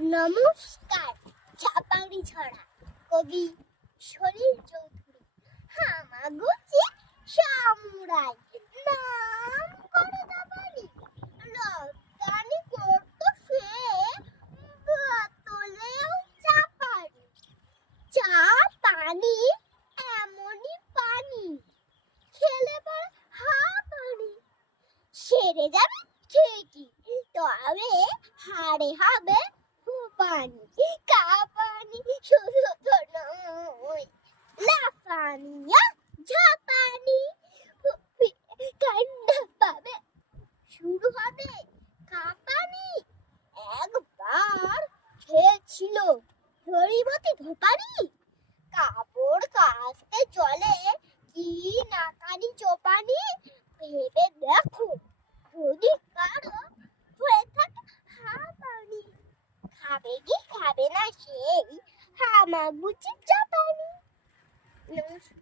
নমস্কার চাপাড়ি ছড়া, কবি সলিল চৌধুরী। হামাগুচি সামুরাই, নাম করে দাবানি রপ্তানি করতো সে বোতলেও চাপাড়ি চা পানি এমনই পানি, খেলে পরে হা পানি। সেরে যাবে ঠিকই, তবে হাড়ে হবে পানি কাপানি শুধু তো নয় লাফানিয়া ঝাপানি কান্না পাবে শুরু হবে কাপানি একবার খেয়েছিল হরিমতি ধোপানি কাপড় কাচতে চলে কি নাকানি চোপানি ভেবে দেখো যদি Rabenachei, Ramabuti Jabalu. Né? Não se.